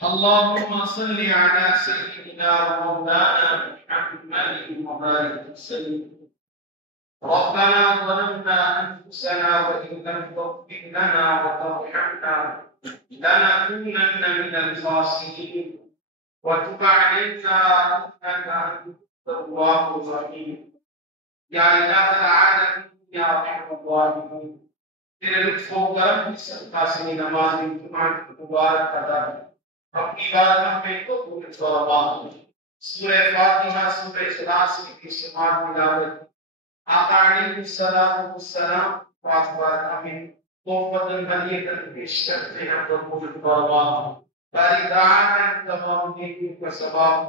اللهم صل على سيدنا ومولانا محمد وبارك وسلم. ربنا ظلمنا انفسنا وان لم تغفر لنا وترحمنا لنكونن من الخاسرين وتب علينا انك انت التواب الرحيم. يا اله العالمين يا ارحم الراحمين، تیرے لطف و کرم کی صدقہ سے نماز جمعہ مبارک ادا کر اپنی بارگاہ میں قبول فرما. سورہ فاتحہ سورہ اخلاص کی سماعت تلاوت آقا علیہ الصلوۃ والسلام پاک بارگاہ میں توفۃ ہدیہ پیش کرتے ہیں. قبول فرما. باری تعالیٰ ان تمام نیکیوں کا ثواب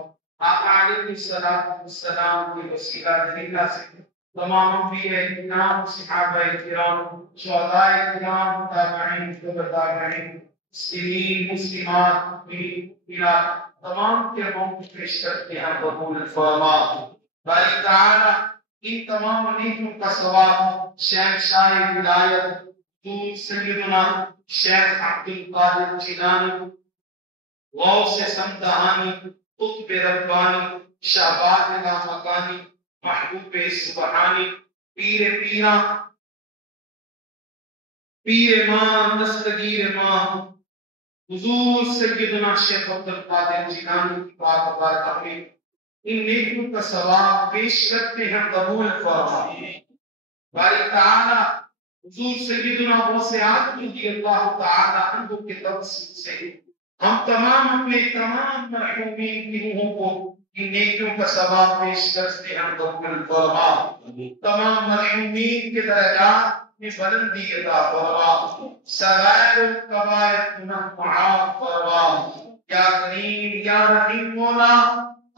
آقا علیہ الصلوۃ والسلام کے وسیلہ طریقہ سے تمام انبیاء کرام، صحابہ کرام، شہداء کرام، تابعین، تابعین، مسلمین، مسلمات، تمام کے موقع پیش کرتے ہیں. قبول فرما. باری تعالیٰ ان تمام نیکیوں کا ثواب شہنشاہ ولایت سیدنا شیخ عبد القادر جیلانی، غوث سمدہانی، قطب ربانی، شہباز لامکانی، محبوب سبحانی، پیر پیرا، پیر ماں، دستگیر ماں، حضور سیدنا شیخ عبد القادر جیلانی کی پاک بارگاہ میں ان نیکیوں کا ثواب پیش کرتے ہیں. قبول فرما. باری تعالیٰ حضور سیدنا غوث اعظم رضی اللہ تعالیٰ عنہ کے توسط سے ہم تمام اپنے تمام مرحومین کی روحوں کو ان نیکیوں کا ثواب پیش کرتے ہیں. قبول فرما. تمام مرحومین کے درجات میں بلندی عطا فرما. صغائر و کبائر گناہ معاف فرما. یا کریم یا رحیم مولا،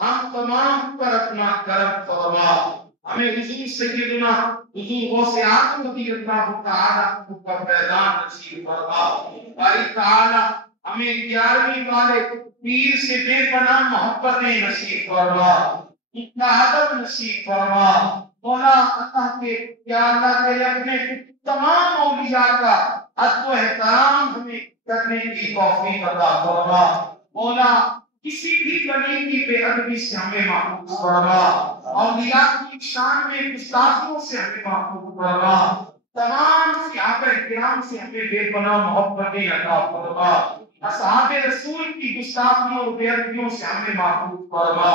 ہم تمام پر اپنا کرم فرما. ہمیں حضور سیدنا حضور غوث اعظم رضی اللہ تعالیٰ عنہ کا فیضان نصیب فرما. باری تعالیٰ ہمیں 11ویں والے پیر سے بے پناہ محبتیں نصیب فرما، اتنا ادب نصیب فرما. مولا اللہ کے یا اللہ کے اپنے تمام اولیاء کا ادب و احترام ہمیں کرنے کی توفیق عطا فرما. مولا کسی بھی بنی کی بے ادبی سے ہمیں محفوظ فرما. اولیاء کی شان میں گستاخیوں سے ہمیں محفوظ فرما. تمام صحابہ کرام سے ہمیں بے پناہ محبتیں عطا فرما. اصحاب رسول کی گستاخیوں اور بے ادبیوں سے ہمیں محفوظ فرما.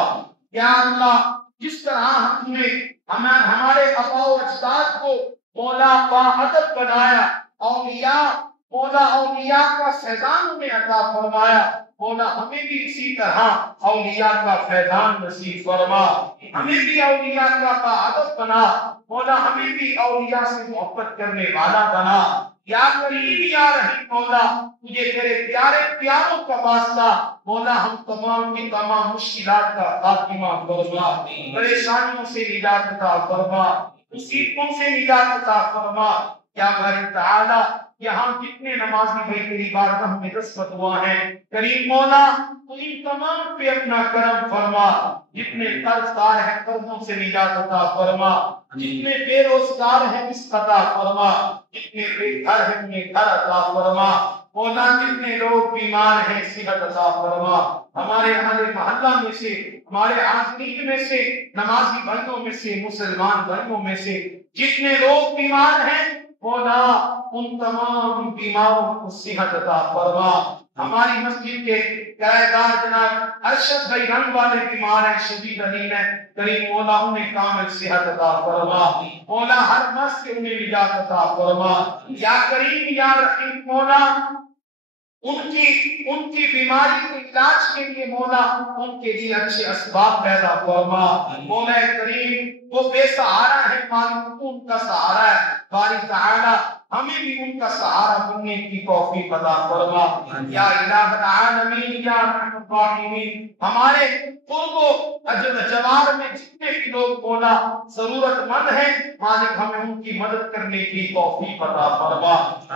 یا اللہ جس طرح ہم نے ہمارے آباء و اجداد کو مولا باادب بنایا، اولیاء مولا اولیاء کا فیضان ہمیں عطا فرمایا، مولا ہمیں بھی اسی طرح اولیاء کا فیضان نصیب فرما. ہمیں بھی اولیاء کا باادب بنا. مولا ہمیں بھی اولیاء سے محبت کرنے والا بنا. یا کریم یا رحیم مولا، تجھے تیرے پیارے پیاروں کا واسطہ مولا ہم تمام کی تمام مشکلات کا خاتمہ فرما. پریشانیوں سے نجات عطا فرما، مصیبتوں سے نجات عطا فرما. یا باری تعالی یہاں جتنے نمازی بھائی تیری بارگاہ میں دستخط ہوا ہیں، کریم مولا تو ان تمام پہ اپنا کرم فرما. جتنے قرض دار ہیں قرضوں سے نجات عطا فرما، جتنے بے روزگار ہیں رزق عطا فرما، جتنے بے گھر ہیں انہیں گھر عطا فرما. مولا جتنے لوگ بیمار ہیں صحت عطا فرما. ہمارے اہل محلہ میں سے، ہمارے عازمین میں سے، نمازی بھائیوں میں سے، مسلمان بھائیوں میں سے جتنے لوگ بیمار ہیں مولا ان تمام بیماروں کو صحت عطا فرما. ہماری مسجد کے کرایدار جناب ارشد بھائی رنگ والے بیمار ہیں، شدید علیم ہیں، کریم مولا انہیں کامل صحت عطا فرما. مولا ہر مرض سے انہیں نجات عطا فرما. یا کریم یا رحیم مولا ان کی بیماری کے علاج کے لیے مولا ان کے لیے اچھے اسباب پیدا فرما. مولا کریم وہ بے سہارا ہے، مالک ان کا سہارا ہے. باری تعالی ہمیں بھی ان کا سہارا بننے کی توفیق عطا فرما. یا الہ العالمین یا ارحم الراحمین، ہمارے قرب و جوار میں جتنے بھی لوگ مولا ضرورت مند ہیں مالک ہمیں ان کی مدد کرنے کی توفیق عطا فرما.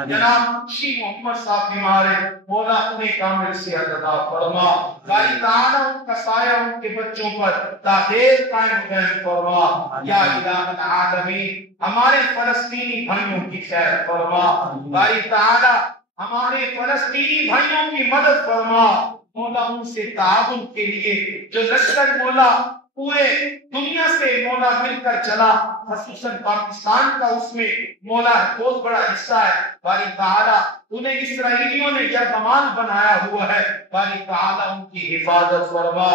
جناب شی محمد صاحب بیمار ہیں مولا انہیں کامل صحت عطا فرما. باری تعالی ان کا سایہ ان کے بچوں پر دائر قائم قائم فرما. یا الہ العالمین ہمارے فلسطینی بھائیوں کی خیر فرما. باری تعالی ہمارے فلسطینی بھائیوں کی مدد فرما مولا، ان سے تعاون کے لیے جو لشکر مولا پورے دنیا سے مولا مل کر چلا، خصوصاً پاکستان کا اس میں مولا بہت بڑا حصہ ہے، باری تعالیٰ انہیں اسرائیلیوں نے یرغمال بنایا ہوا ہے، باری تعالیٰ ان کی حفاظت فرما،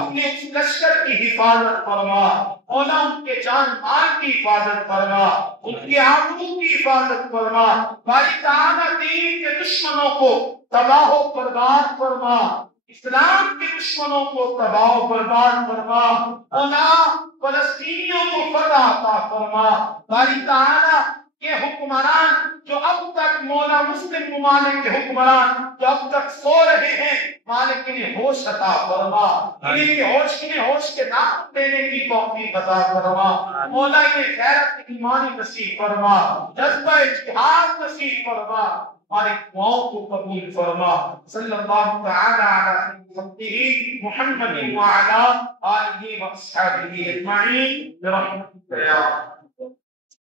اپنے اس لشکر کی حفاظت فرما مولا، ان کے جان مال کی حفاظت فرما، ان کے آبرو کی حفاظت فرما، باری تعالیٰ دین کے دشمنوں کو تباہ و برباد فرما، اسلام کے دشمنوں کو تباہ و برباد فرما، مولا فلسطینیوں کو فتح عطا فرما، باری تعالیٰ یہ حکمران جو اب تک مولا مسلم ممالک کے حکمران جو اب تک سو رہے ہیں، مالک انہیں ہوش عطا فرما، انہیں ہوش کے نام دینے کی توفیق عطا فرما، مولا انہیں غیرت ایمانی نصیب فرما، جذبہ جہاد نصیب فرما، ہمارے دعاؤں کو قبول فرما، صلی اللہ تعالی علی محمد وعلی آلہ وصحبہ اجمعین برحمتک یا